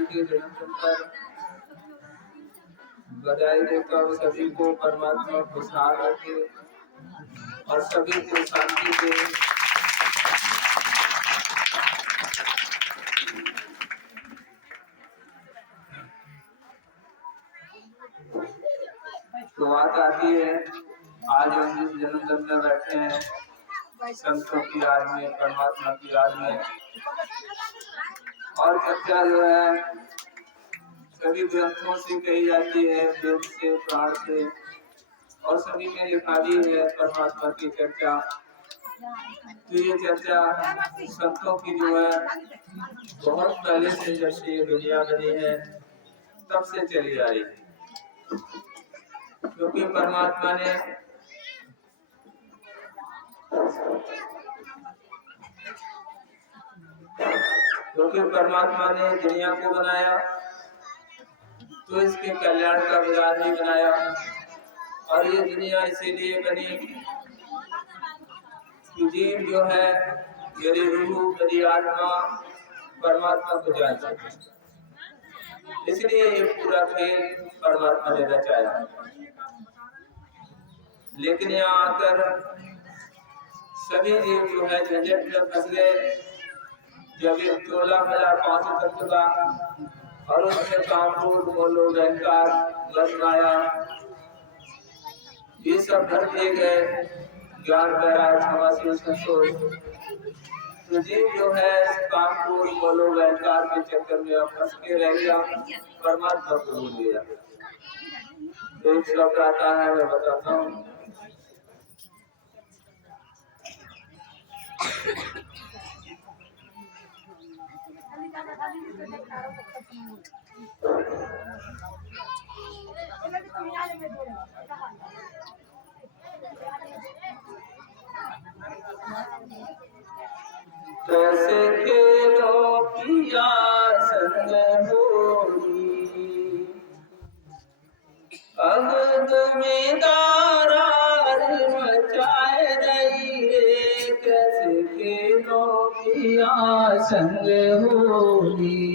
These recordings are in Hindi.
जी के जन्मदिन पर बधाई देता हूँ। सभी को परमात्मा खुशहाल रखे और सभी को शांति दे। तो बात आती है, आज हम जिस जन्मदिन में बैठे हैं, संतों की याद में, परमात्मा की याद में, और चर्चा जो है सभी ग्रंथों से कही जाती है, वेद से, पुराण से, और सभी में लिखा भी है परमात्मा की चर्चा। तो ये चर्चा संतों की जो है बहुत पहले से, जब से ये दुनिया बनी है तब से चली आ रही है, क्योंकि परमात्मा ने दुनिया को बनाया तो इसके कल्याण का विधान भी बनाया। और ये दुनिया इसीलिए बनी कि जीव जो है, यदि रूह, यदि आत्मा परमात्मा को जान सके, इसलिए ये पूरा खेल परमात्मा ने रचाया। लेकिन यहाँ आकर सभी जीव जो है झंझट में फंस गए। जब ये चोला मिला 5 तत्व का और उसमें काम, क्रोध, मोह, अहंकार, माया, ये सब भर दिए गए, ज्ञान, वैराग्य, क्षमा, शील, संतोष। तो जीव जो है काम, क्रोध, मोह, अहंकार के चक्कर में फंस के रह गया, परमात्मा को भूल गया। तो एक शब्द आता है, मैं बताता हूँ। कैसे खेलो पिया संग होली, अगद में दरार मचाए रही है। कैसे खेलो पिया संग होली,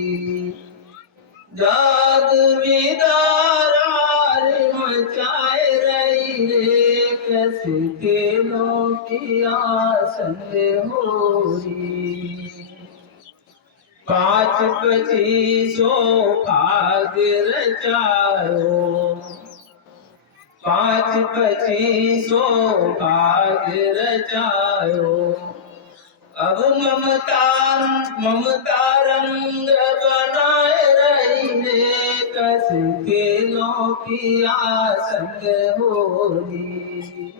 जाग में दरार मचाए रही है। कैसे खेलो पिया संग होली, 5 25 भाग रचायो, 5 25 भाग रचायो। अब ममता रंग बनाए रही ने। कैसे खेलो पिया संग होली,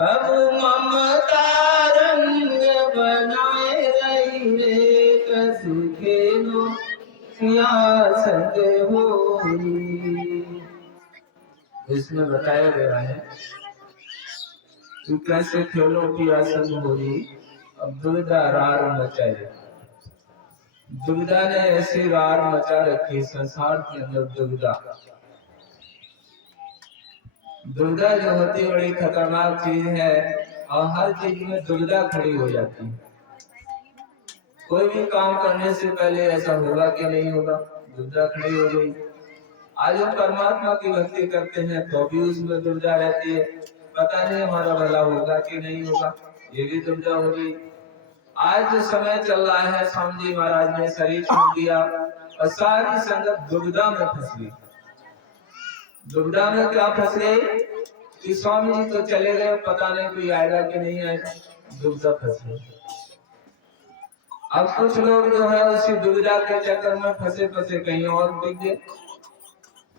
अब ममता रंग बनाए रही ने। कैसे खेलो पिया संग होली। इसमें बताया गया है कि कैसे खेलो पिया संग होली। अब दुविधा रार मचाए, दुविधा ने ऐसी रार मचा रखी संसार के अंदर। दुविधा जो होती बड़ी खतरनाक चीज है, और हर चीज में दुविधा खड़ी हो जाती है। कोई भी काम करने से पहले ऐसा होगा कि नहीं होगा, दुविधा खड़ी हो गई। आज हम परमात्मा की भक्ति करते हैं तो भी उसमें दुविधा रहती है, पता नहीं हमारा भला होगा कि नहीं होगा, ये भी दुविधा हो गई। आज जो समय चल रहा है, स्वामी जी महाराज ने शरीर छोड़ दिया और सारी संगत दुविधा में फंस गई। दुविधा में क्या फंस गई कि स्वामी जी तो चले गए, पता नहीं कोई आएगा कि नहीं आएगा, दुविधा फंस गई। अब कुछ लोग जो है उसी दुविधा के चक्कर में फंसे कहीं और दिख गए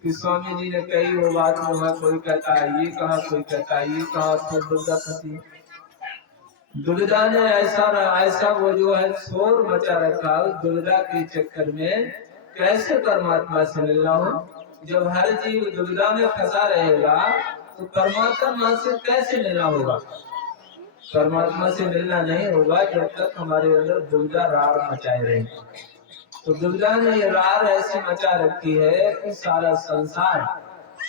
कि स्वामी जी ने कही वो बात में, कोई कहता है ये कहा, कोई कहता है ये कहा, तो दुविधा फंसी। दुविधा ने ऐसा वो जो है शोर मचा रखा। उस दुविधा के चक्कर में कैसे परमात्मा से मिलना हो। जब हर जीव दुविधा में फंसा रहेगा तो परमात्मा से कैसे मिलना होगा। परमात्मा से मिलना नहीं होगा जब तक हमारे अंदर दुविधा रार मचाए रहे। तो दुविधा ने ये रार ऐसी मचा रखी है कि सारा संसार,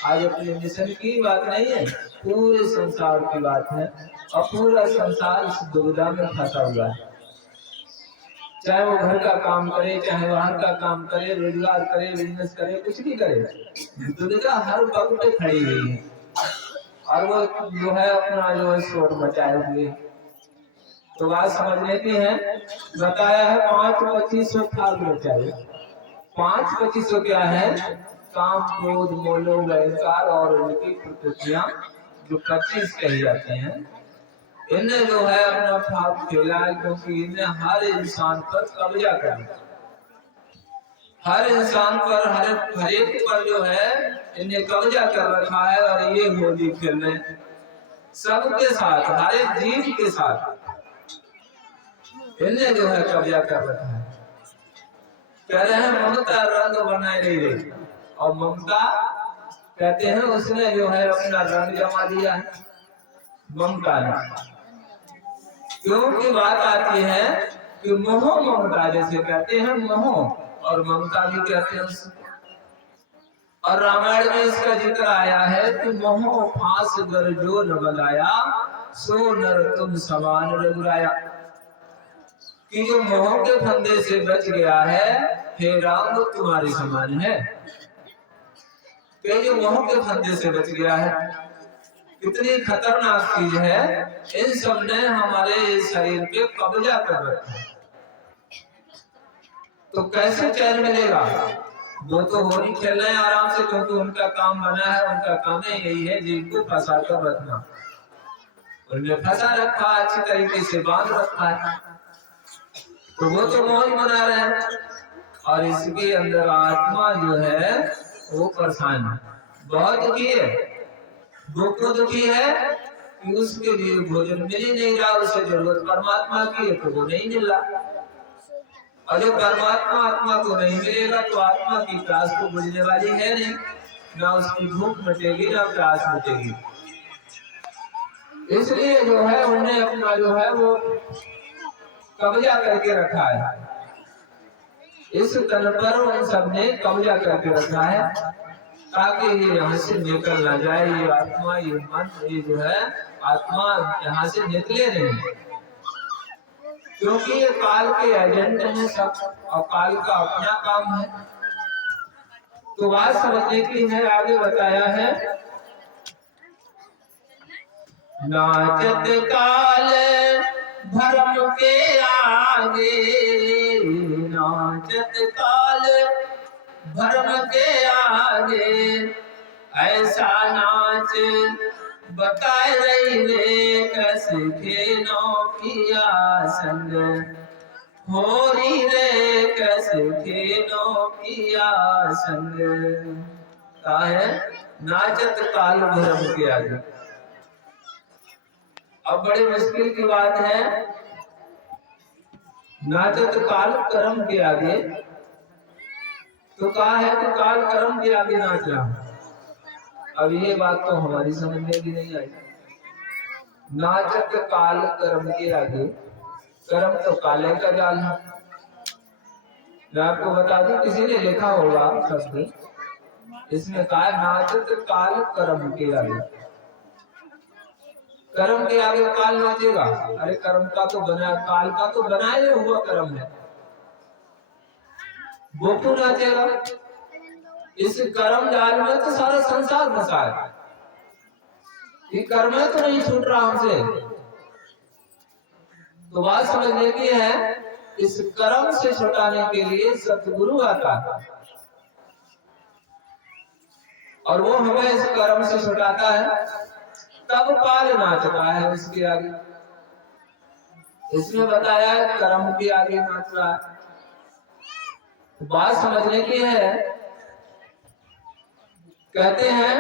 आज अपने मिशन की बात नहीं है, पूरे संसार की बात है, और पूरा संसार इस दुविधा में फंसा हुआ है। चाहे वो घर का काम करे, चाहे बाहर का काम करे, रोजगार करे, बिजनेस करे, कुछ भी करे, दुर्गा हर वक्त खड़ी हुई है और वो जो है अपना जो है शोर मचाए हुए। तो बात समझने की है, बताया है 5-25 थाल रचाए। 5-25 क्या है? काम, क्रोध, मोलो, अहंकार और उनकी प्रकृतियां जो 25 कही जाती हैं, इन्हें जो है अपना भाव खेला है, क्योंकि इन्हें हर इंसान पर कब्जा करना, हर इंसान पर, हर एक पर जो है इन्हें कब्जा कर रखा है। और ये होली खेलने सबके साथ, हर एक जीव के साथ इन्हें जो है कब्जा कर रखा है। कह रहे हैं ममता रंग बनाए नहीं रही, और ममता कहते हैं उसने जो है अपना रंग जमा दिया है, ममता ने। क्योंकि बात आती है कि मोह ममता, जैसे कहते हैं मोह और ममता भी कहते हैं। और रामायण में इसका जिक्र आया है कि मोह फांस गर जो न बनाया, सो नर तुम समान रघुराया। कि जो मोह के फंदे से बच गया है, हे राम वो तुम्हारे समान है। कि जो मोह के फंदे से बच गया है, कितनी खतरनाक चीज है। इन सब ने हमारे शरीर पे कब्जा कर रखा है, तो कैसे चैन मिलेगा? वो तो होली खेल रहे हैं आराम से, क्योंकि उनका काम बना है, उनका काम यही है जिनको फंसा कर रखना। उन्हें फंसा रखा, अच्छी तरीके से बांध रखा है, तो वो तो मौज बना रहे हैं। और इसके अंदर आत्मा जो है वो परेशान है, बहुत दुखी है। वो को दुखी है कि उसके लिए भोजन मिल ही नहीं रहा, उसे जरूरत परमात्मा की है तो वो नहीं मिल रहा। और जो परमात्मा आत्मा को नहीं मिलेगा तो आत्मा की प्यास को बुझने वाली है नहीं, ना उसकी भूख मिटेगी ना प्यास मिटेगी। इसलिए जो है उन्हें अपना जो है वो कब्जा करके रखा है, इस तन पर उन सब ने कब्जा करके रखा है, ताकि ये यहाँ से निकल ना जाए। ये आत्मा, ये मन, ये जो है आत्मा यहाँ से निकले नहीं, क्योंकि ये काल के एजेंट हैं सब, और काल का अपना काम है। तो बात समझने की है, आगे बताया है नाचत काल धर्म के आगे, नाचत काल धर्म के आगे, ऐसा नाच बताए रही रे, कैसे खेनो किया संग, होरी रे कैसे खेनो किया संग। कहा है नाचत काल धर्म के आगे। अब बड़ी मुश्किल की बात है, नाचत काल कर्म के आगे, तो कहा है कि काल कर्म के आगे नाच रहा। अब ये बात तो हमारी समझ में भी नहीं आई। नाचत काल कर्म के आगे, कर्म तो काले का जाल है। मैं आपको बता दूं, किसी ने लिखा होगा शब्द, इसमें कहा नाचत काल कर्म के आगे। कर्म के आगे काल नाचेगा? अरे कर्म का तो बना, काल का तो बनाया हुआ कर्म है, वो क्यों नाचेगा? इस कर्म जाल में तो सारा संसार फंसा है, ये कर्म है तो नहीं छूट रहा हमसे। तो बात समझने की है, इस कर्म से छुटाने के लिए सतगुरु आता है, और वो हमें इस कर्म से छुटाता है, तब काल नाचता है उसके आगे। इसमें बताया है कर्म के आगे नाच रहा है। बात समझने की है, कहते हैं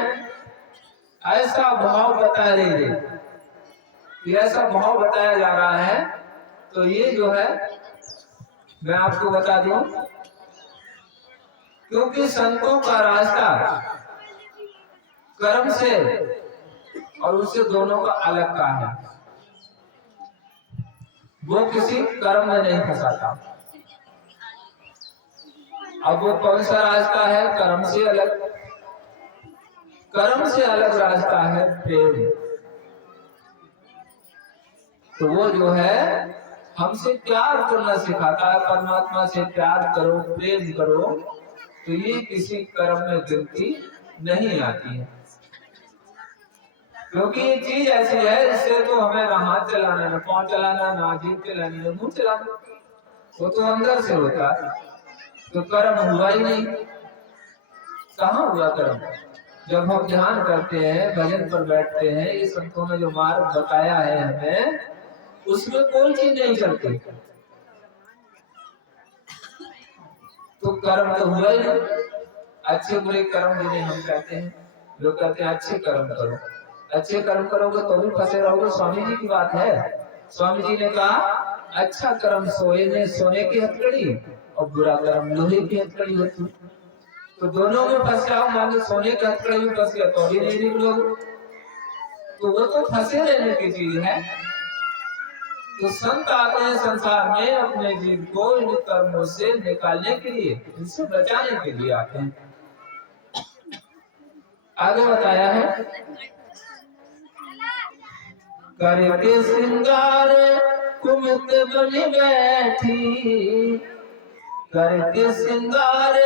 ऐसा भाव बता रहे, ये ऐसा भाव बताया जा रहा है। तो ये जो है मैं आपको बता दूं, क्योंकि संतों का रास्ता कर्म से और उससे दोनों का अलग का है, वो किसी कर्म में नहीं फंसाता। अब वो कौन सा रास्ता है? कर्म से अलग, कर्म से अलग रास्ता है प्रेम। तो वो जो है हमसे प्यार करना सिखाता है, परमात्मा से प्यार करो, प्रेम करो, तो ये किसी कर्म में गिनती नहीं आती है। क्योंकि ये चीज ऐसी है, इससे तो हमें ना हाथ चलाना, ना पांव चलाना, ना जीभ चलानी, ना मुंह चलाना, वो तो अंदर से होता है। तो कर्म हुआ ही नहीं। कहाँ हुआ कर्म? जब हम ध्यान करते हैं, भजन पर बैठते हैं, ये संतों ने जो मार्ग बताया है हमें, उसमें कोई चीज नहीं चलती, तो कर्म तो हुआ ही नहीं। अच्छे बुरे कर्म जिन्हें हम कहते हैं, लोग कहते हैं अच्छे कर्म करो, अच्छे कर्म करोगे तो भी फंसे रहोगे। स्वामी जी की बात है, स्वामी जी ने कहा अच्छा कर्म सोए में सोने की हथकड़ी और बुरा कर्म लोहे की हथकड़ी होती। तो दोनों में फंस जाओ, मान लो सोने की हथकड़ी में फंस गया तो भी नहीं निकलोगे, तो वो तो फंसे रहने की चीज है। तो संत आते हैं संसार में अपने जीव को इन कर्मों से निकालने के लिए, इनसे बचाने के लिए आते हैं। आगे बताया है, करके श्रृंगार कुमुद बनी बैठी, करके श्रृंगार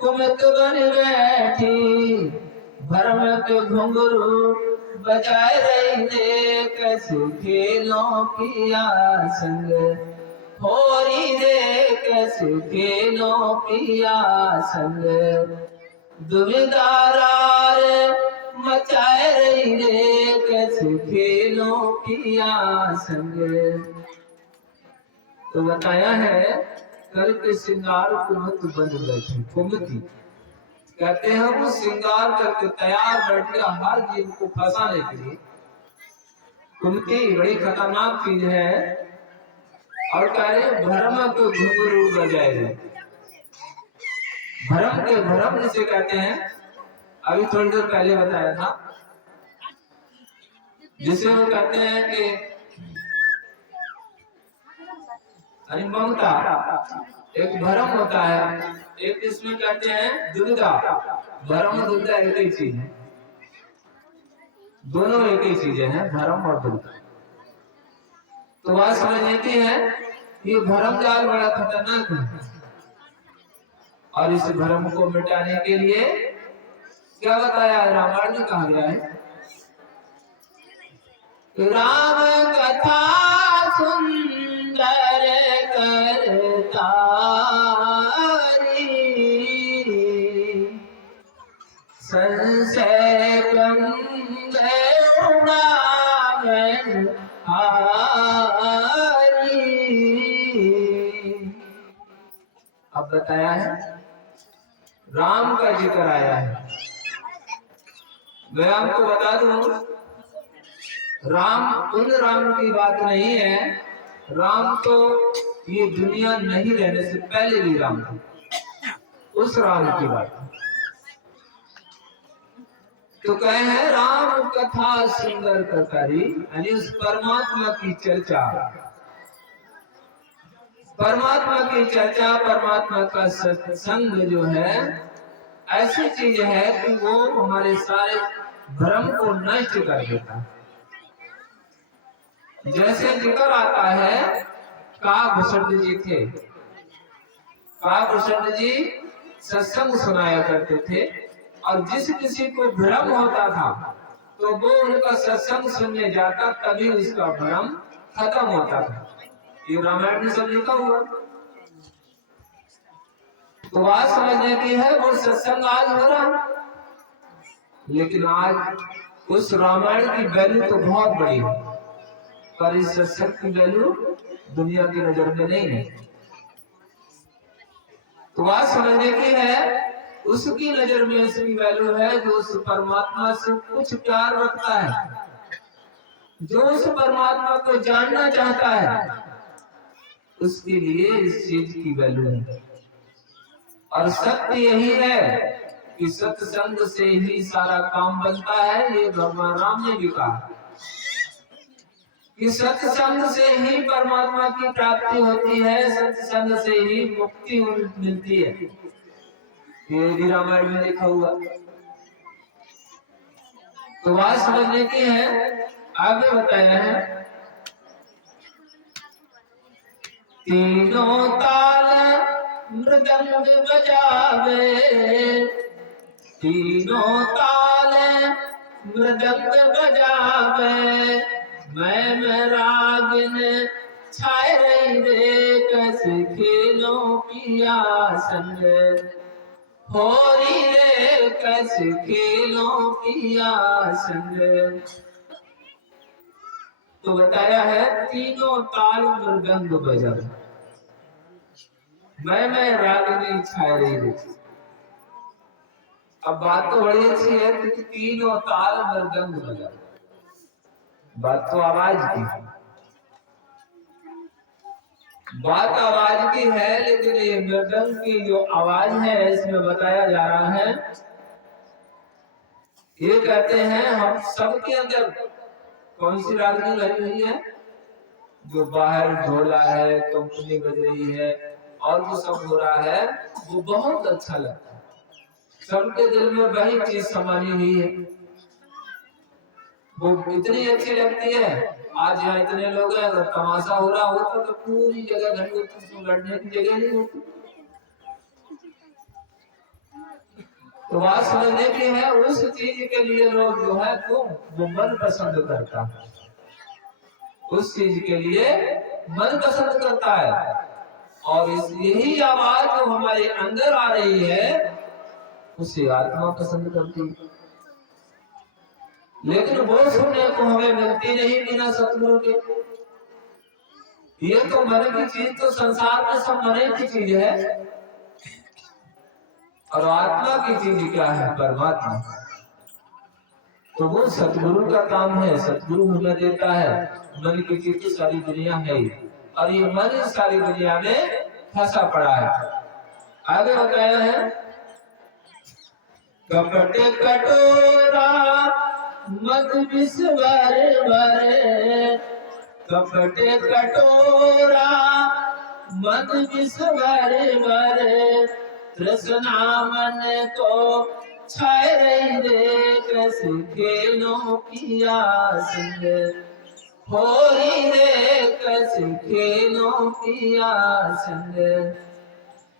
कुमुद बनी बैठी, भरम के घुंघरू बजाए रही ने, कैसे खेलों पिया संग होरी रे, कैसे खेलों पिया संग दुविधारार मचाए रही रे, कैसे खेलों पिया संग। तो बताया है करके श्रृंगार कुमत बन बैठी, कुमती कहते हैं वो श्रृंगार करके तैयार बैठ गया हर जीव को फंसाने के लिए। कुमती बड़ी खतरनाक चीज है। और कह रहे भ्रम को घुंघरू बजाए रहे, भ्रम के भ्रम जिसे कहते हैं, अभी थोड़ी देर पहले बताया था, जिसे वो कहते हैं कि ममता एक भ्रम होता है, एक इसमें कहते हैं दुविधा। भ्रम और दुविधा एक ही चीज है, दोनों एक ही चीजें हैं, भ्रम और दुविधा। तो बात समझने की है, ये भ्रम जाल बड़ा खतरनाक है, और इस भ्रम को मिटाने के लिए क्या बताया रामायण में कहा गया है, राम कथा सुंदर करता संशय बंद उड़ावन हारी। अब बताया है राम का जिक्र आया है। मैं आपको बता दूं, राम उन राम की बात नहीं है, राम तो ये दुनिया नहीं रहने से पहले भी राम था, उस राम की बात। तो कहे हैं राम कथा सुंदर कथारी, यानी उस परमात्मा की चर्चा, परमात्मा की चर्चा, परमात्मा का सत्संग जो है ऐसी चीज है कि वो हमारे सारे भ्रम को नष्ट कर देता है। जैसे जिक्र आता है काभूषण जी थे, काभूषण जी सत्संग सुनाया करते थे, और जिस किसी को भ्रम होता था तो वो उनका सत्संग सुनने जाता, तभी उसका भ्रम खत्म होता था। ये रामायण में सब लिखा हुआ। तो बात समझने की है, वो सत्संग आज हो रहा, लेकिन आज उस रामायण की वैल्यू तो बहुत बड़ी है, पर इस सत्संग की वैल्यू दुनिया की नजर में नहीं है। तो बात समझने की है, उसकी नजर में इसकी वैल्यू है जो उस परमात्मा से कुछ प्यार रखता है, जो उस परमात्मा को जानना चाहता है, उसके लिए इस चीज की वैल्यू है। और सत्य यही है कि सत्संग से ही सारा काम बनता है। ये भगवान राम ने भी कहा कि सत्संग से ही परमात्मा की प्राप्ति होती है, सत्संग से ही मुक्ति मिलती है। ये भी रामायण में लिखा हुआ। तो बात समझने की है, आगे बताया है तीनों ताल मृदंग बजावे, तीनों ताल मृदंग बजावे, मैं रागिन छाए रही रे कस खेलो पिया संग, होरी रे कस खेलो पिया संग। तो बताया है तीनों ताल मृदंग बजावे, मैं रागिनी छाए रही रे। अब बात तो बड़ी अच्छी है कि तीनों ताल मृदंग बजावे, बात तो आवाज की है, बात आवाज की है, लेकिन ये मृदंग की जो आवाज है इसमें बताया जा रहा है, ये कहते हैं हम सबके अंदर कौन सी रागनी लगी हुई है, जो बाहर ढोला है, कंपनी बज रही है और जो सब हो रहा है वो बहुत अच्छा लगता है, सबके दिल में वही चीज समानी हुई है, वो इतनी अच्छी लगती है। आज यहाँ इतने लोग हैं, अगर तमाशा हो रहा होता तो पूरी जगह घंटी होती, तो लड़ने की जगह नहीं होती। तो बात समझने की है, उस चीज के लिए लोग जो है तो वो मन पसंद करता है, उस चीज के लिए मन पसंद करता है, और इस यही आवाज जो हमारे अंदर आ रही है उसे आत्मा पसंद करती है, लेकिन वो सुनने को हमें मिलती नहीं बिना सतगुरु के। ये तो मन की चीज, तो संसार में सब मन की चीज है, और आत्मा की चीज क्या है, परमात्मा। तो वो सतगुरु का काम है, सतगुरु हमें देता है। मन की चीज की सारी दुनिया है, और ये मन सारी दुनिया में फंसा पड़ा है। आगे बताया है, कपट कटोरा मद विष भरे भरे, कपट कटोरा मद विष भरे भरे, तृष्णा मन को छाए रही रे कस खेलो पिया संग, होरी रे कस खेलो पिया संग,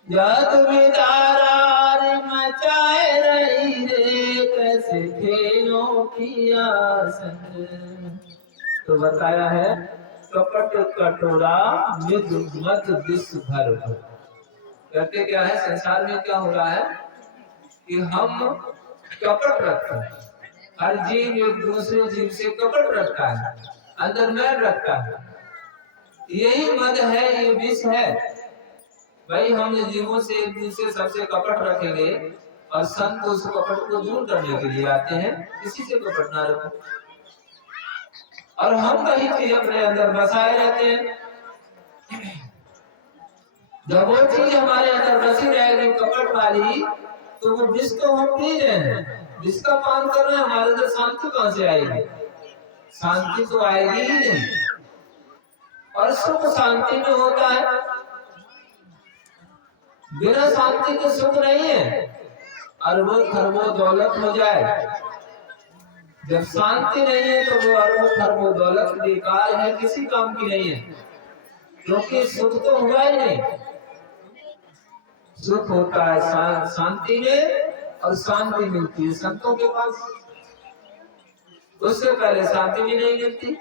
जग विदारार मचाए रही रे कस खेलो पिया संग। तो बताया है कपट कटोरा मद विष भर भर। कहते क्या है, संसार में क्या हो रहा है कि हम कपट रखते हैं, हर जीव एक दूसरे जीव से कपट रखता है, अंदर मैल रखता है, यही मद है, ये विष है। भाई हम जीवों से एक दूसरे सबसे कपट रखेंगे, और संत उस कपट को दूर करने के लिए आते हैं, किसी से कपट ना रखो, और हम वही चीज अपने अंदर बसाए रहते हैं। जब वो चीज हमारे अंदर बसी रहेगी कपट वाली, तो वो विष तो हम पी रहे हैं, विष का पान कर रहे हैं, हमारे अंदर शांति कहां से आएगी, शांति तो आएगी ही नहीं। और सुख शांति में होता है, बिना शांति के सुख नहीं है। अरबों खरबों दौलत हो जाए, जब शांति नहीं है तो वो अरबों खरबों दौलत बेकार है, किसी काम की नहीं है, क्योंकि सुख तो हुआ ही नहीं। सुख होता है शांति में, और शांति मिलती है संतों के पास, उससे पहले शांति भी नहीं मिलती।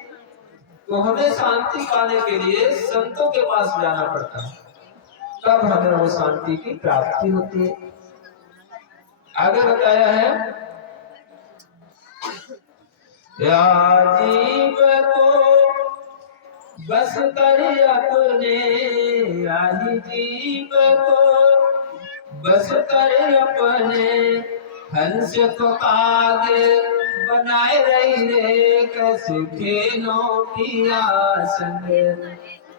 तो हमें शांति पाने के लिए संतों के पास जाना पड़ता है, तब हमें वो शांति की प्राप्ति होती है। आगे बताया है, या जीव को बस कर अपने, याही जीव को बस कर अपने, हंस को आगे बनाए रही रे कस खेलो पिया संग,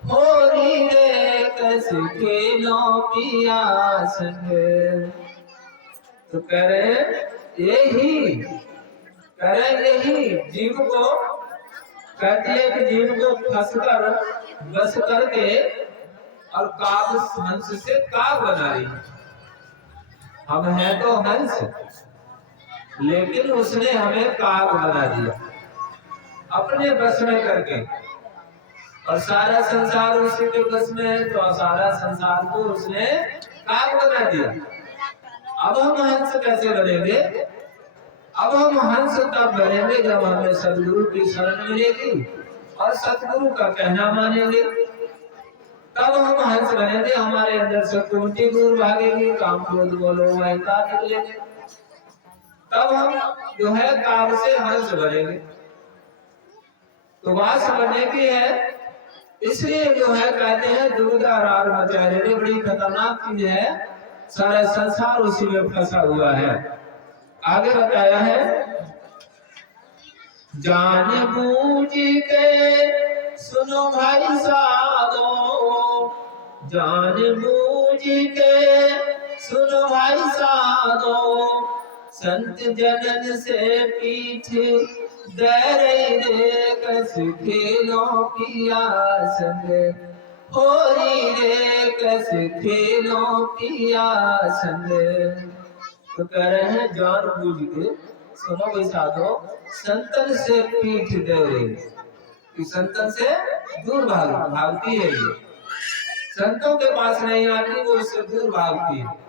होरी रे कस खेलो पिया संग। तो कह रहे यही जीव को, कहती है कि जीव को फंसकर बस करके और काग हंस से काग बना रही है। हम हैं तो हंस, लेकिन उसने हमें काग बना दिया अपने बस में करके। और सारा संसार उसी के बस में है, तो सारा संसार को उसने काग बना दिया। अब हम हंस कैसे बनेंगे? अब हम हंस तब बनेंगे जब हमें सदगुरु की शरण मिलेगी और सतगुरु का कहना मानेंगे, तब हम हंस बनेंगे। हमारे अंदर से कुंठी दूर भागेगी, काम क्रोध बोलो अहंकार निकलेंगे, तब हम जो है काग से हंस बनेंगे। तो बात समझने की है, इसलिए जो है कहते हैं दुविधा राग मचा रहे, बड़ी खतरनाक चीज है, सारा संसार उसी में फंसा हुआ है। आगे बताया है, जान बूझ के सुनो भाई साधो, जान बूझ के सुनो भाई साधो, संत जनन से पीठ दे रे कस खेलो किया संग, होरी रे कस खेलो किया संग। तो कह रहे हैं जान बूझ के सुनो भाई साधो, संतन से पीठ दे रे, कि संतन से दूर भागती है, ये संतों के पास नहीं आती, वो इससे दूर भागती है।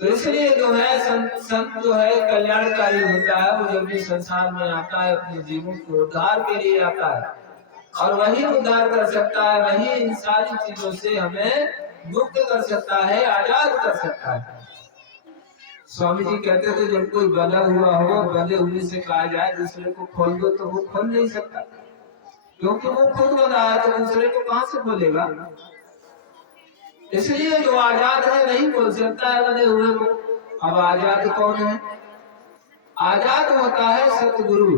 तो इसलिए जो है संत जो है कल्याणकारी होता है, वो जब भी संसार में आता है अपने जीवन को उद्धार के लिए आता है, और वही उद्धार कर सकता है, वही इन सारी चीजों से हमें मुक्त कर सकता है, आजाद कर सकता है। स्वामी जी कहते थे जब कोई बंधा हुआ हो, बंधे हुए से कहा जाए दूसरे को खोल दो, तो वो खोल नहीं सकता, क्योंकि वो खुद बंधा है, तो दूसरे को कहां से खोलेगा। इसलिए जो आजाद है नहीं खोल सकता है बंधे हुए को। अब आजाद कौन है? आजाद होता है सतगुरु,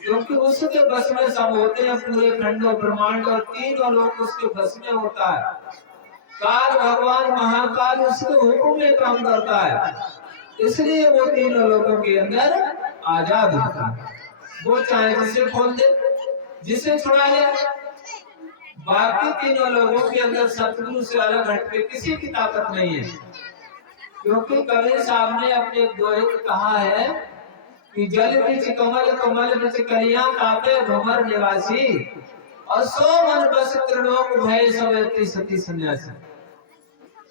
क्योंकि उसके बस में सब होते हैं, पूरे खंड और ब्रह्मांड और तीनों लोग उसके बस में होता है। काल भगवान महाकाल उसके हुक्म में काम करता है, इसलिए वो तीनों लोगों के अंदर आजाद होता है। वो चाहे जिसे खोल दे, जिसे छुड़ा ले, बाकी तीनों लोगों के अंदर सतगुरु से अलग हटके किसी की ताकत नहीं है। क्योंकि कबीर साहब ने अपने दोहे में कहा है कि जल बिच कमल, कमल बिच कलियां तापे भंवर निवासी, और सो मन बस त्रिलोक भय सब यति सती सन्यासी।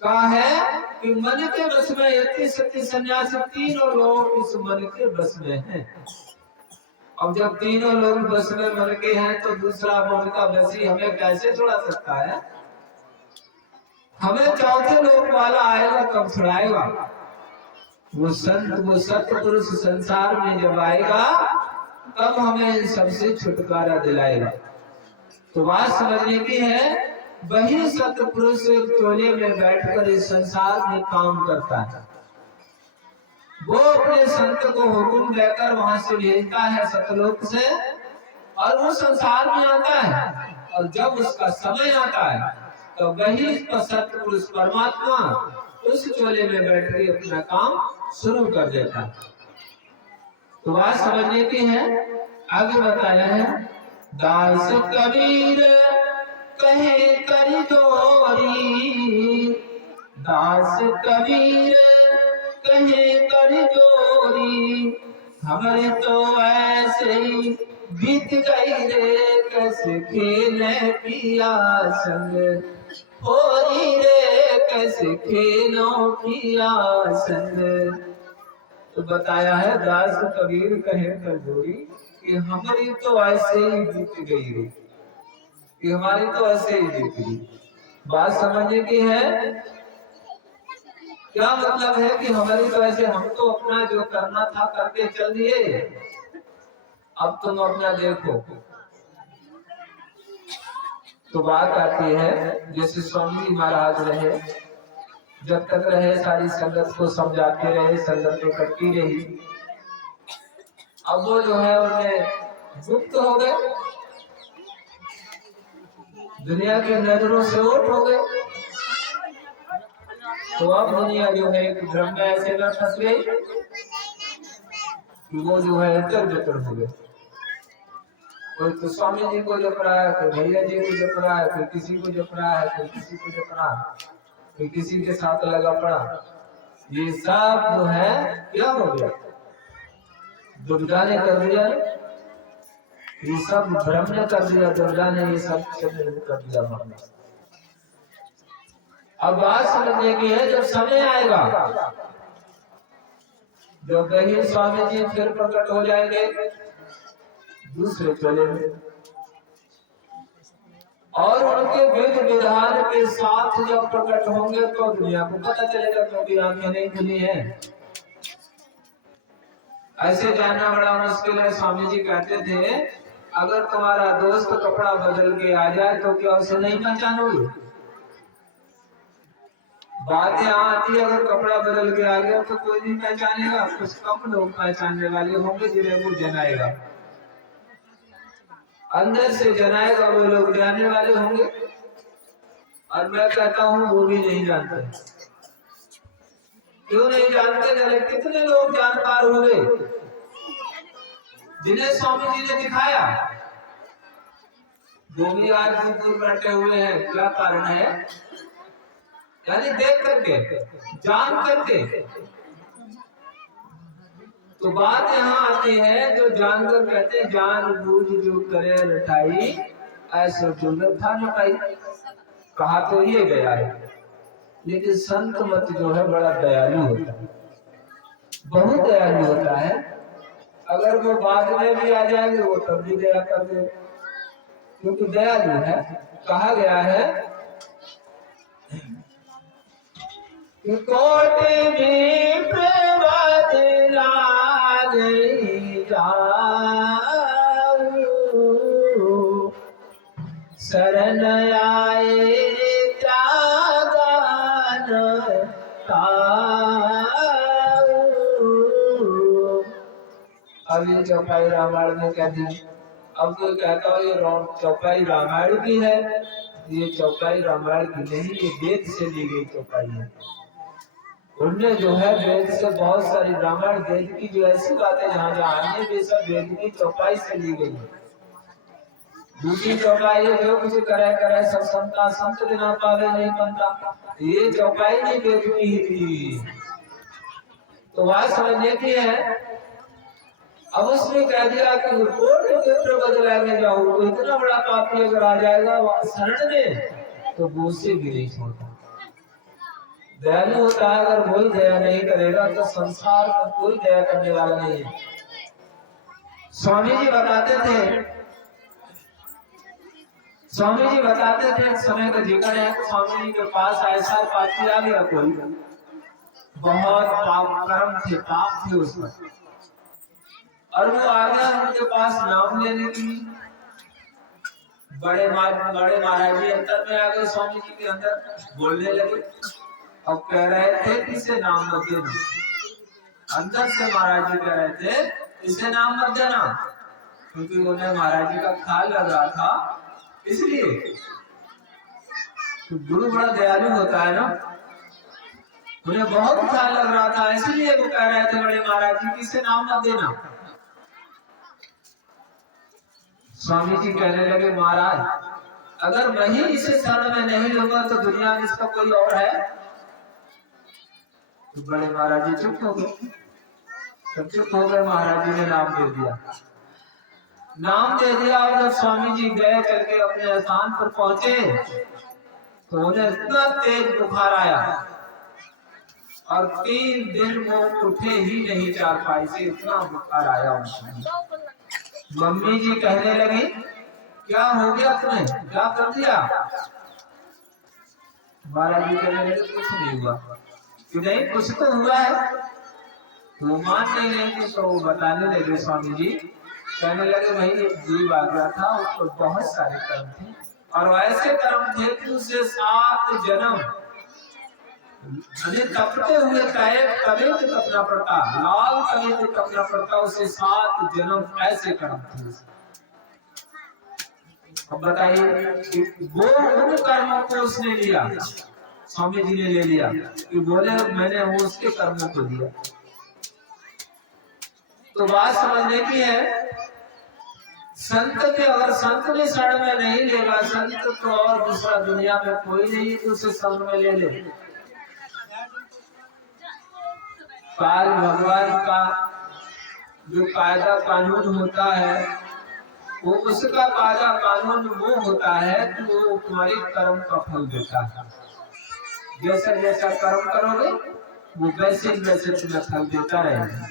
कहा है कि मन के बस में यति सती सन्यासी, तीनों लोग इस मन के बस में हैं। अब जब तीनों लोग बस में मन के हैं, तो दूसरा मन का बसी हमें कैसे छुड़ा सकता है? हमें चौथे लोक वाला आएगा कब छुड़ाएगा? वो संत, वो सत्पुरुष संसार में जब आएगा, तब हमें सबसे छुटकारा दिलाएगा। तो बात समझने की है, वही सत्पुरुष चोले में बैठकर इस संसार में काम करता है। वो अपने संत को हुक्म देकर वहां से भेजता है सतलोक से, और वो संसार में आता है, और जब उसका समय आता है तो वही सतपुरुष परमात्मा उस चोले में बैठ के अपना काम शुरू कर देता है। तो बात समझने की है, आगे बताया है, दास कबीर कहे करी जोरी, दास कबीर कहे कर जोरी, हमारे तो ऐसे ही बीत गई रे कैसे खेले पिया संग, होरी रे कैसे खेलो पिया संग। तो बताया है दास कबीर कहे कर जोरी, कि हमारी तो ऐसे ही बीत गई रे, कि हमारी तो ऐसे ही बीत गई। बात समझने की है, क्या मतलब है कि हमारी तो ऐसे, हम तो अपना जो करना था करके चल दिए, अब तुम अपना देखो। तो बात आती है, जैसे स्वामी जी महाराज रहे, जब तक रहे सारी संगत को समझाते रहे, संगत में करती रही। अब वो जो है उनमें गुप्त हो गए, दुनिया की नजरों से ओट हो गए। तो अब दुनिया जो है भ्रम में ऐसे न फंस गई कि वो जो है इतर बितर हो गए। कोई तो स्वामी जी को जप रहा है, कोई भैया जी को जप रहा है, कोई किसी को जप रहा है, कोई किसी को जप रहा है, कोई किसी के साथ लगा पड़ा। ये सब जो है क्या हो गया? दुविधा ने कर दिया। ये सब भ्रम ने कर दिया, दुर्गा ने ये सब कर दिया भ्रम। अब बात समझने की है, जब समय आएगा, जब गहीर स्वामी जी फिर प्रकट हो जाएंगे दूसरे चले में, और उनके विध विधान के साथ जब प्रकट होंगे तो दुनिया को पता चलेगा, क्योंकि आंखें नहीं खुली हैं। ऐसे जानना बड़ा मुश्किल है। स्वामी जी कहते थे, अगर तुम्हारा दोस्त कपड़ा बदल के आ जाए तो क्या उसे नहीं पहचानोगे? बात यहाँ आती है, अगर कपड़ा बदल के आ गया तो कोई नहीं पहचानेगा, कुछ कम लोग पहचानने वाले होंगे जिन्हें वो जनाएगा, अंदर से जनाएगा वो लोग जानने वाले होंगे। और मैं कहता हूँ वो भी नहीं जानते। क्यों नहीं जानते? जाने कितने लोग जानकार हुए जिन्हें स्वामी जी ने दिखाया, वो भी आज दूर बैठे हुए हैं। क्या कारण है? यानी देख करके, जान करके। तो बात यहाँ आती है, जो जानकर कहते हैं, जान बूझ जो करे लठाई, ऐसा जो था न पाई। कहा तो ये गया है, लेकिन संत मत जो है बड़ा दयालु होता है, बहुत दयालु होता है। अगर वो बाद में भी आ जाएंगे वो तब भी दया कर दे, क्योंकि दयालु है। कहा गया है कि कोटि भी प्रवाद लागे जाऊ, शरण आए त्यागन ताऊ। अब ये चौपाई रामायण में कह दी। अब कोई कहता हो ये चौपाई रामायण की है, ये चौपाई रामायण की नहीं, ये वेद से ली गई चौपाई है। उनने जो है वेद से बहुत सारी, रामायण वेद की जो ऐसी बातें जहाँ जहाँ आनी है, सब वेद की चौपाई से ली गई है। दूसरी चौपाई है, जो कुछ करे करे सब संता, संत बिना पावे नहीं बनता। ये चौपाई नहीं वेद की ही थी। तो बात समझने की है। अब उसने कह दिया कि पुत्र बदलाने जाओ, तो इतना बड़ा पापी अगर आ जाएगा शरण में तो वो से भी नहीं छोड़ता। दयालु होता है, अगर कोई दया नहीं करेगा तो संसार में कोई दया करने वाला नहीं है। स्वामी जी बताते थे, स्वामी जी बताते थे, समय का जिक्र है, स्वामी जी के पास ऐसा पापी आ गया, कोई बहुत पाप कर्म थे, पाप थे उसमें, और वो आ गया उनके पास नाम लेने के लिए। बड़े महाराज जी अंदर में आ गए, स्वामी जी के अंदर बोलने लगे। अब कह रहे थे इसे नाम मत देना, अंदर से महाराज जी कह रहे थे इसे नाम मत देना, क्योंकि उन्हें महाराज जी का ख्याल लग रहा था। इसलिए तो गुरु बड़ा दयालु होता है ना, उन्हें बहुत ख्याल लग रहा था, इसलिए वो कह रहे थे बड़े महाराज जी इसे नाम मत देना। स्वामी जी कहने लगे, महाराज अगर मैं ही इसे शरण में नहीं लूंगा तो दुनिया में इसका कोई और है? तो बड़े महाराज जी चुप हो गए। सब चुप हो गए। महाराज जी ने नाम दे दिया, नाम दे दिया। और जब स्वामी जी गए, चल के अपने स्थान पर पहुंचे, तो उन्हें इतना तेज बुखार आया और 3 दिन वो उठे ही नहीं चारपाई से, इतना बुखार आया उनको। मम्मी जी कहने लगी, क्या हो गया तुम्हें, क्या कर दिया? महाराज जी कहने लगे, कुछ नहीं हुआ। कि नहीं कुछ तो हुआ है। वो मान नहीं रहे थे, तो वो बताने लगे स्वामी जी, कहने लगे भाई एक जीव आ गया था, उसको बहुत सारे कर्म थे, और ऐसे कर्म थे कि उसे 7 जन्म तपते हुए तवे से तपना पड़ता, लाल तवे से तपना पड़ता, उसे 7 जन्म ऐसे कर्म थे। अब बताइए, वो उन कर्मों को उसने लिया, स्वामी जी ने ले लिया, कि बोले मैंने वो उसके कर्मों को दिया। तो बात समझने की है, संत के अगर संत ने शरण में नहीं लेगा, संत तो और दूसरा दुनिया में कोई नहीं तो उसे संग में ले ले। काल भगवान का जो कायदा कानून होता है, वो उसका कायदा कानून वो होता है कि वो तुम्हारे कर्म का फल देता है। जैसा जैसा कर्म करोगे वो वैसे वैसे तुम्हें फल देता रहेगा।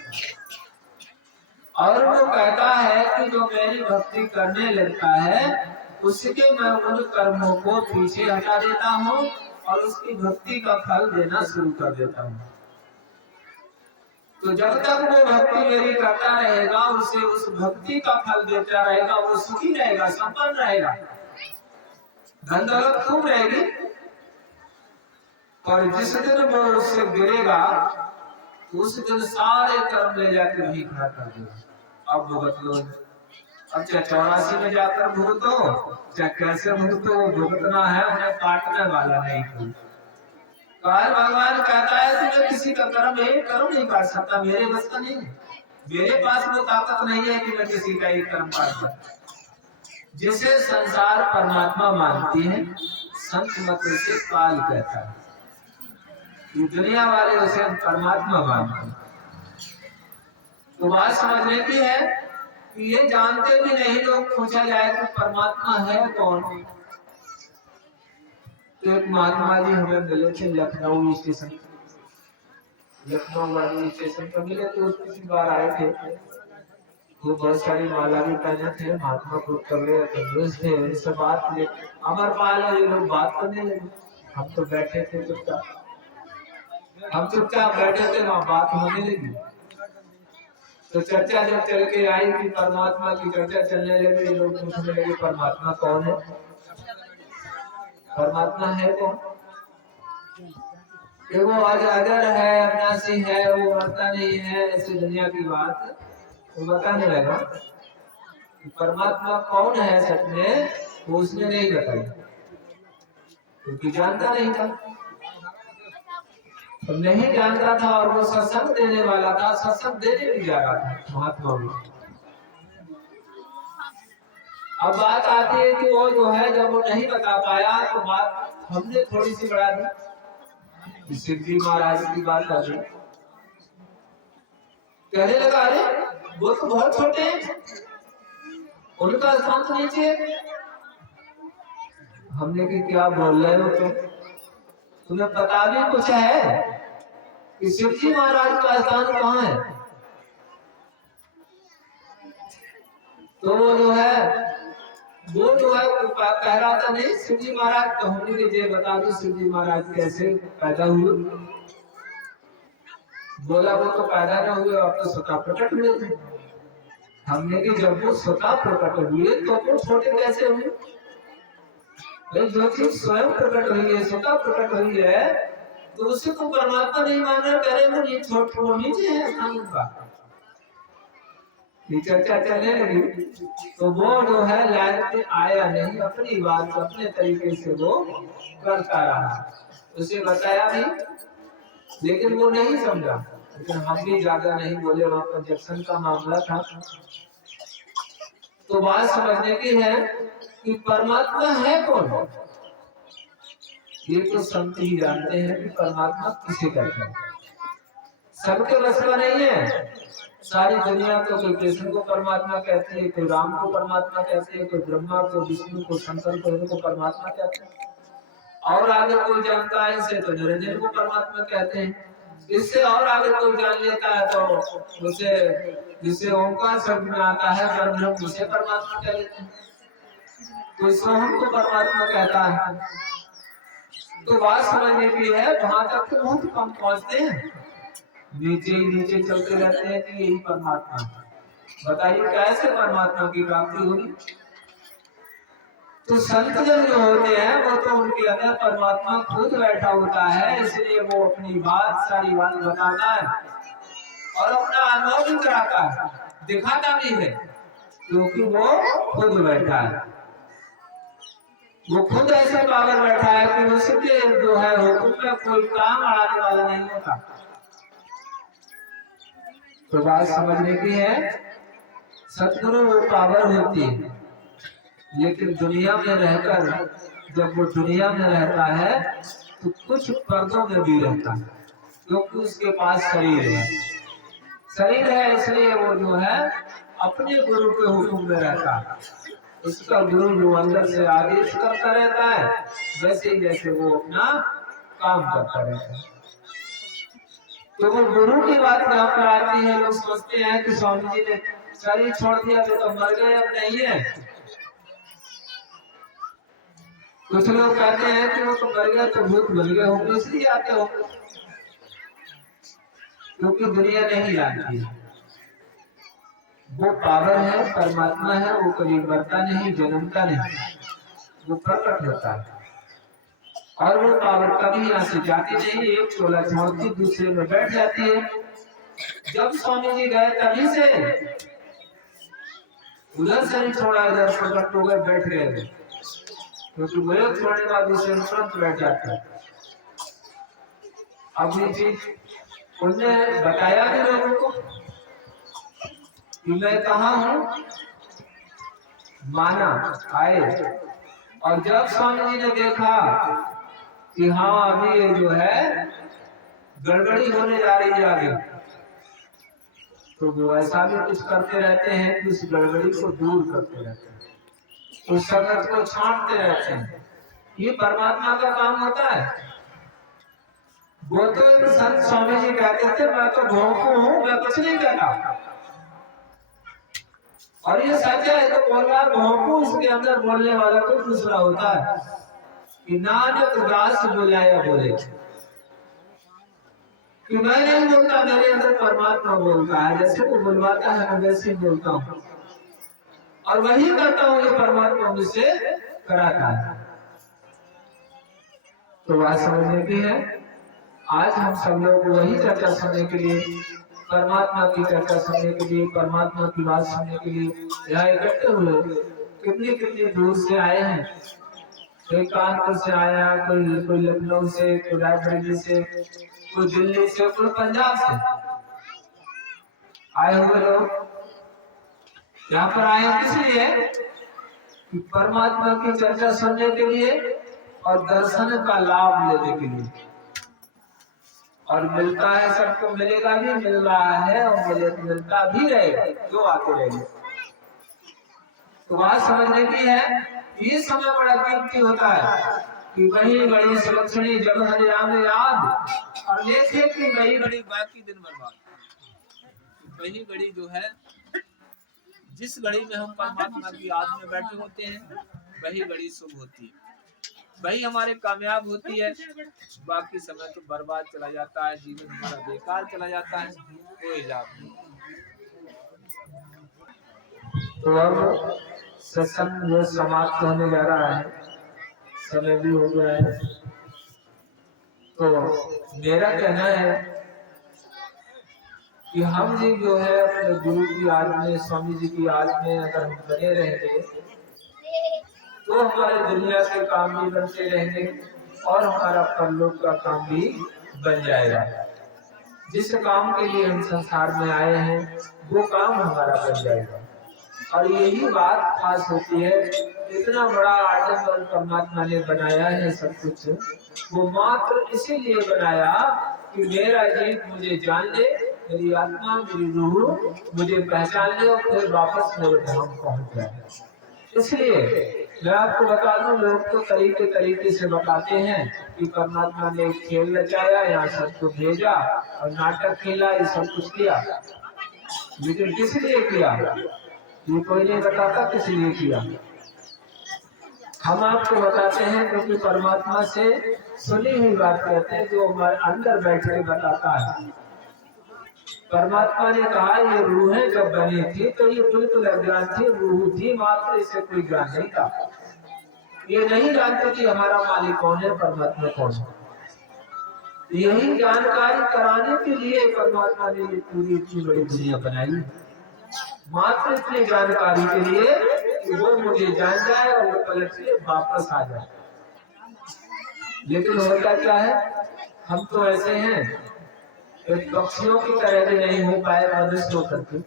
और वो कहता है कि जो मेरी भक्ति करने लगता है उसके मैं उन कर्मों को पीछे हटा देता हूँ और उसकी भक्ति का फल देना शुरू कर देता हूँ। तो जब तक वो भक्ति मेरी करता रहेगा उसे उस भक्ति का फल देता रहेगा, वो सुखी रहेगा, संपन्न रहेगा, धन दौलत खूब रहेगी। और जिस दिन वो उससे गिरेगा उस दिन सारे कर्म ले जाकर वहीं खड़ा कर देगा। अब भुगत लो। अब चाहे 84 में जाकर भुगतो चाहे कैसे भुगतो, वो भुगतना है, उन्हें काटने वाला नहीं कोई। भगवान कहता है कि मैं किसी का कर्म नहीं काट सकता, मेरे बस का नहीं है। मेरे पास वो ताकत नहीं है कि मैं किसी का एक कर्म काट सकता। जिसे संसार परमात्मा मानती है संत मत से काल कहता है, ये दुनिया वाले उसे परमात्मा मानते हैं। तो बात समझने की है कि ये जानते भी नहीं लोग। पूछा जाए कि परमात्मा है कौन, तो एक महात्मा जी हमें मिले थे लखनऊ स्टेशन, लखनऊ वाली स्टेशन पर मिले। तो पिछली बार आए थे वो बहुत सारी माला भी पहने थे, महात्मा को कपड़े थे, उनसे बात अमरपाल ये लोग बात करने लगे। हम तो बैठे थे चुपचाप, हम चुपचाप बैठे थे, वहां बात होने लगी। तो चर्चा जब चल के आई कि परमात्मा की चर्चा चलने लगी, लोग पूछने लगे परमात्मा कौन है, परमात्मा है कौन? कि वो अजर है, अविनाशी है, वो मरता नहीं है, ऐसी दुनिया की बात वो बताने लगा। परमात्मा कौन है सच में वो उसने नहीं बताई, क्योंकि जानता नहीं था, तो नहीं जानता था। और वो सत्संग देने वाला था, सत्संग देने भी जा रहा था महात्मा में। अब बात आती है कि वो जो है जब वो नहीं बता पाया तो बात हमने थोड़ी सी बढ़ा दी। सिद्धि महाराज की बात आ गई, कहने लगा अरे वो तो बहुत छोटे हैं, उनका स्थान तो नीचे। हमने कि क्या बोल रहे हो तुम्हें पता भी कुछ है कि शिव जी महाराज का स्थान कहाँ है? तो वो जो है कह रहा था नहीं शिव जी महाराज, तो हमने कि ये बता दो शिव जी महाराज कैसे पैदा हुए। बोला वो तो पैदा न हुए, अब तो स्वतः प्रकट हुए थे। हमने कि जब वो स्वतः प्रकट हुए तो वो छोटे कैसे हुए? जो चीज स्वयं प्रकट हुई है, स्वतः प्रकट हुई है, तो उसे तो परमात्मा नहीं मान रहा, कह रहे वो नहीं छोटे, वो नीचे है स्थान उनका। ये चर्चा चलने लगी तो वो जो है लाइन पे आया नहीं, अपनी बात अपने तरीके से वो करता रहा, उसे बताया नहीं, लेकिन वो नहीं समझा। लेकिन हम भी ज्यादा नहीं बोले, वहां पर जक्सन का मामला था। तो बात समझने की है कि परमात्मा है कौन, ये तो संत ही जानते हैं कि परमात्मा किसे कहते हैं। सबके बस का नहीं है। सारी दुनिया तो कोई कृष्ण को परमात्मा कहती है, कोई राम को परमात्मा कहते हैं, कोई ब्रह्मा को, विष्णु को, शंकर को, इनको परमात्मा कहते हैं। और आगे कोई जानता है इसे तो निरंजन को परमात्मा कहते हैं। इससे और आगे कोई जान लेता है तो उसे, जिसे ओंकार शब्द में आता है ब्रह्म, उसे परमात्मा कह लेते हैं। कोई सोहम को परमात्मा कहता है। तो बात समझने की है, वहां तक तो बहुत कम पहुंचते हैं, नीचे ही नीचे चलते रहते हैं कि यही परमात्मा है। बताइए कैसे परमात्मा की प्राप्ति होगी? तो संत जन जो होते हैं वो तो उनके अंदर परमात्मा खुद बैठा होता है, इसलिए वो अपनी बात सारी बात बताता है और अपना अनुभव भी कराता है, दिखाता भी है, क्योंकि वो खुद बैठा है। वो खुद ऐसे पावर बैठा है कि उसके जो है हुक्म में कोई काम आने वाला नहीं होता। तो बात समझने की है, सतगुरु वो पावर होती है, लेकिन दुनिया में रहकर जब वो दुनिया में रहता है तो कुछ पर्दों में भी रहता है, क्योंकि उसके पास शरीर है। शरीर है इसलिए वो जो है अपने गुरु के हुक्म में रहता है। उसका गुरु जो अंदर से आदेश करता रहता है, जैसे जैसे वो अपना काम करता रहता है। तो वो गुरु की बात यहाँ पर आती है। लोग सोचते हैं कि स्वामी जी ने शरीर छोड़ दिया तो मर गए, अब नहीं है। कुछ लोग कहते हैं कि वो तो मर गया तो भूत बन गए होंगे, इसलिए आते होंगे, क्योंकि दुनिया नहीं जानती। वो पावर है, परमात्मा है, वो कभी मरता नहीं, जन्मता नहीं, वो प्रकट होता है। और वो पावर कभी यहाँ से जाती नहीं, एक चोला छोड़ती दूसरे में बैठ जाती है। जब स्वामी जी गए तभी से उधर से नहीं छोड़ा, इधर प्रकट हो गए, बैठ गए, क्योंकि वो एक छोड़ने के बाद दूसरे में तुरंत बैठ जाता है। अब ये चीज उनने बताया भी लोगों को कि मैं कहाँ हूँ, माना, आए। और जब स्वामी जी ने देखा कि हाँ अभी ये जो है गड़बड़ी होने जा रही है आगे, तो वो ऐसा भी कुछ करते रहते हैं कि उस गड़बड़ी को दूर करते रहते हैं, उस संगत को छांटते रहते हैं। ये परमात्मा का काम होता है। वो तो संत स्वामी जी कहते थे मैं तो भोंकू हूँ, मैं कुछ नहीं कहता। और ये सच है, तो बोल रहा भोंकू, इसके अंदर बोलने वाला कोई दूसरा होता है कि नानक दास बुलाया बोले, कि मैं नहीं बोलता, मेरे अंदर परमात्मा बोलता है। जैसे वो बुलवाता है मैं वैसे ही बोलता हूँ, और वही करता हूँ, ये परमात्मा मुझसे कराता है। तो बात समझने की है। आज हम सब लोग वही चर्चा सुनने के लिए, परमात्मा की चर्चा सुनने के लिए, परमात्मा की बात सुनने के लिए यहाँ इकट्ठे हुए। कितनी कितनी दूर से आए हैं, कोई कानपुर से आया, कोई लखनऊ से, कोई रायबरेली से, कोई दिल्ली से, कोई पंजाब से आए हुए लोग यहाँ पर आए किस लिए? कि परमात्मा की चर्चा सुनने के लिए और दर्शन का लाभ लेने के लिए। और मिलता है, सबको मिलेगा भी, मिल रहा है और मिलता भी रहेगा, जो आते रहेंगे। तो बात समझने की है। ये समय बड़ा कीमती होता है कि वही बड़ी सुलक्षणी जब हरे राम याद, और लेखे कि वही बड़ी बाकी दिन बर्बाद। वही घड़ी जो है, जिस घड़ी में हम परमात्मा की याद में बैठे होते हैं, वही घड़ी शुभ होती है, वही हमारे कामयाब होती है। बाकी समय तो बर्बाद चला जाता है, जीवन हमारा बेकार चला जाता है, कोई लाभ नहीं। तो अब सत्संग जो समाप्त होने जा रहा है, समय भी हो गया है। तो मेरा कहना है कि हम जी जो है अपने गुरु की याद में, स्वामी जी की याद में अगर हम बने रहेंगे तो हमारे दुनिया के काम भी बनते रहेंगे और हमारा परलोक का काम भी बन जाएगा। जिस काम के लिए हम संसार में आए हैं वो काम हमारा बन जाएगा। और यही बात खास होती है। इतना बड़ा आडम्बर परमात्मा ने बनाया है सब कुछ, वो मात्र इसीलिए बनाया कि मेरा जीव मुझे जान ले, मेरी आत्मा, मेरी रूह मुझे पहचान ले और फिर वापस मेरे धाम पहुंच जाए। इसलिए मैं आपको बता दूं, लोग तो तरीके तरीके से बताते हैं कि परमात्मा ने एक खेल रचाया, यहाँ सबको भेजा और नाटक खेला, ये सब कुछ किया, लेकिन किस लिए किया ये कोई नहीं बताता, किस लिए किया। हम आपको बताते हैं क्योंकि परमात्मा से सुनी हुई बात कहते हैं, जो हमारे अंदर बैठ के बताता है। परमात्मा ने कहा ये रूहें जब बनी थी तो ये बिल्कुल अज्ञान थी, रूह थी मात्र, इसे कोई ज्ञान नहीं था। ये नहीं जानते कि हमारा मालिक कौन है, परमात्मा कौन है। यही जानकारी कराने के लिए परमात्मा ने ये पूरी इतनी बड़ी दुनिया बनाई, मात्र इतनी जानकारी के लिए कि वो मुझे जान जाए और वो पलट के वापस आ जाए। लेकिन होता क्या है, हम तो ऐसे हैं, एक पक्षियों की तरह भी नहीं हो पाए मनुष्य होकर के।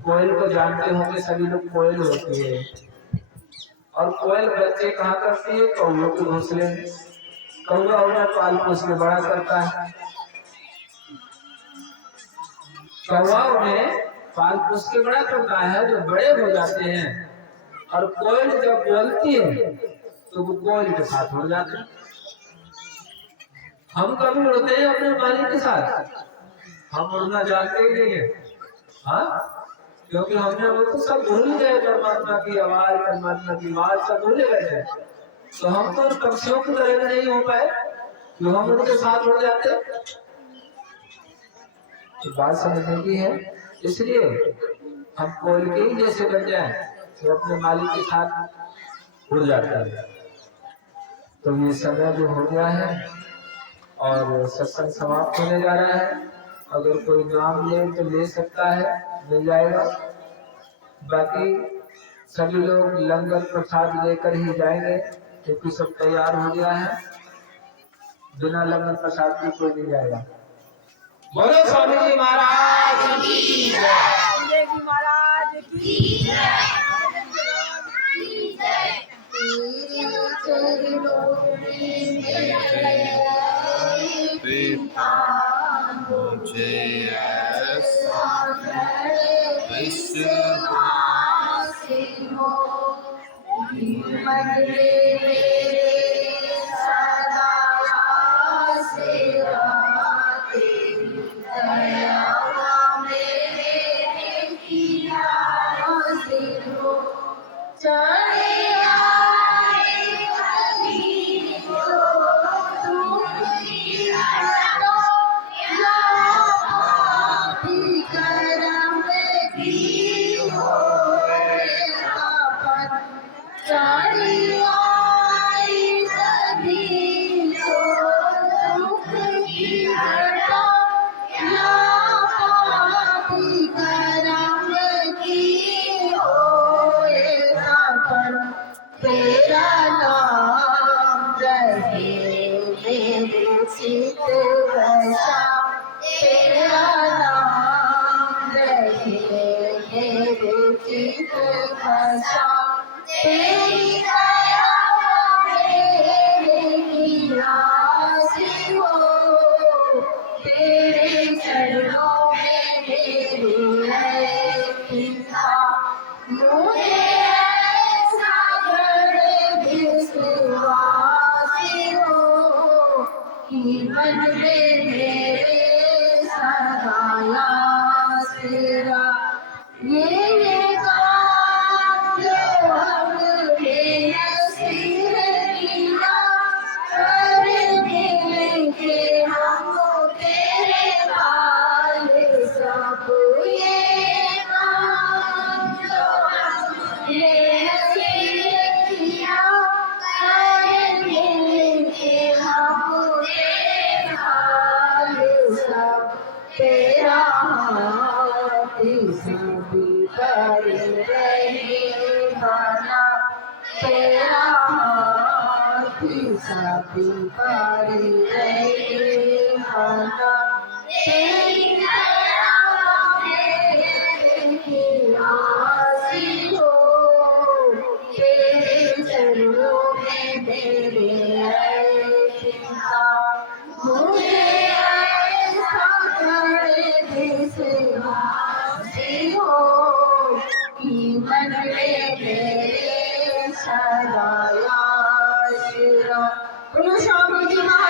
कोयल को जानते होंगे सभी लोग, कोयल होती है और कोयल बच्चे कहाँ करती है, कौओं के घोंसले में। कौआ उन्हें पाल पोस के बड़ा करता है, कौआ उन्हें पाल पोस के बड़ा करता है, जो बड़े हो जाते हैं और कोयल जब बोलती है तो वो कोयल के साथ उड़ जाते हैं। हम कभी उड़ते हैं अपने मालिक के साथ? हम उड़ना जानते ही नहीं है। हाँ, क्योंकि हमने वो तो सब भूल गए, परमात्मा की आवाज, परमात्मा की आवाज सब भूल गए। तो हम तो पक्षियों की तरह नहीं हो पाए जो हम उनके साथ उड़ जाते। तो बात समझने की है, इसलिए हम कोयल के ही जैसे बन जाए तो अपने मालिक के साथ उड़ जाता है। तो ये समय जो हो गया है और सत्संग समाप्त होने जा रहा है। अगर कोई नाम ले तो ले सकता है, मिल जाएगा। बाकी सभी लोग लंगर प्रसाद लेकर ही जाएंगे क्योंकि सब तैयार हो गया है। बिना लंगर प्रसाद की कोई नहीं जाएगा। बोलो स्वामी जी महाराज की जय। जी महाराज की जय। मुझे ऐसा विश्वास हो स्वामी जी।